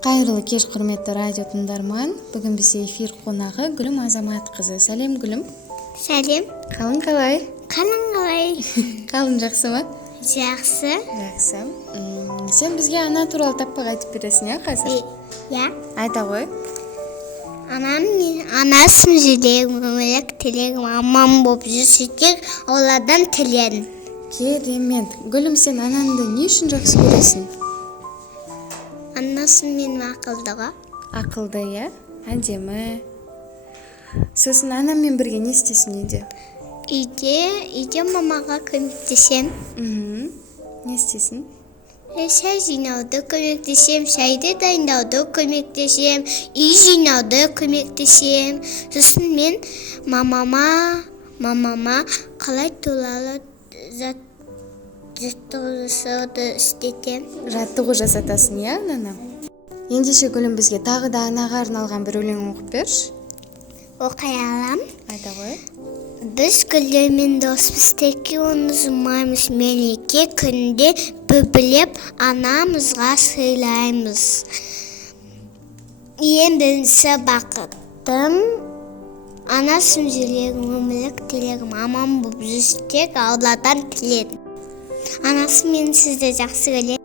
Кайрылы кеш құрметті радио тыңдарман. Бүгін бізде эфир қонағы Гүлім Азаматқызы. Сәлем Гүлім. Сәлем. Қалың қалай? Қалың қалай? Қалың жақсы ма? Жақсы. Жақсы. Сен бізге ана туралы таппақ айтып бересің, қазір? Иә. Айта ғой. Анасым жүрегім, өмілік тілегім, аман боп жүрсек, олардан тіледім. Керемет. Гүлім, сен анаңды не үшін жақсы көресің? Анасым менің ақылдыға. Ақылды, иә? Әдемі. Сосын анаммен бірге не істейсің үйде? Үйде мамаға көмектесем. Не істейсің? Шай жинауды көмектесем, шайды дайындауды көмектесем, үй жинауды көмектесем. Сосын мен мамама қалай туралы жаттығу жасауды істетем. Жаттығу жасатасың, иә, анана? Ендеше Гүлім, бізге тағы да анаға арналған бір өлең оқып берші. Оқай алам. Айта ғой. Біз гүлдермен доспыз, теке оны ұзамаймыз, мереке күнде бүбілеп анамызға сыйлаймыз. Ең бірінші бақытым, анасым жүрегім, өмірлік тілегім, аман болып жүрсек, Алладан тіледім. Анасы мен сізді жақсы көреді.